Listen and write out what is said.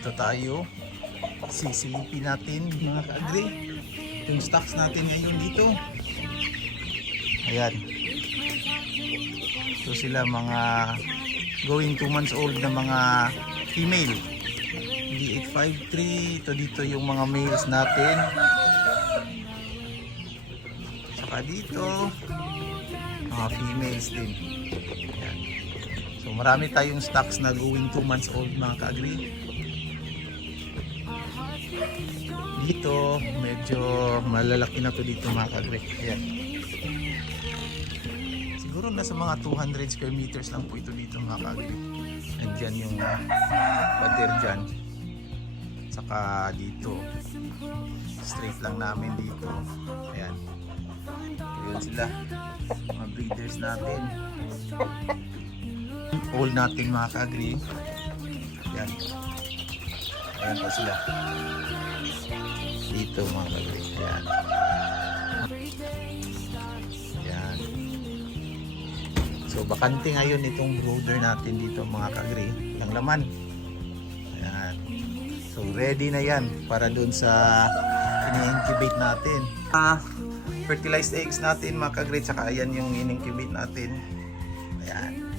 dito tayo. Sisilipin natin mga ka-agri yung stocks natin ngayon dito. Ayan. So sila mga going 2 months old na mga female. D853. Ito dito yung mga males natin. Saka dito mga females din. Ayan. So marami tayong stocks na going 2 months old mga ka-agri. Dito medyo malalaki na to dito mga ka-agri. Ayan. Siguro nasa mga 200 square meters lang po ito dito mga ka-agri. Andyan yung pader dyan. Saka dito straight lang namin dito. Ayan. Ayan sila mga breeders natin. All natin mga ka-agri. Ayan. Ayan pa sila. Dito mga ka-agri. Ayan. Ayan. So bakante ngayon itong brooder natin dito mga ka-agri. Yung laman. Ayan. So ready na yan para dun sa ini-incubate natin. Fertilized eggs natin mga ka-agri. Tsaka ayan yung in-incubate natin. Ayan.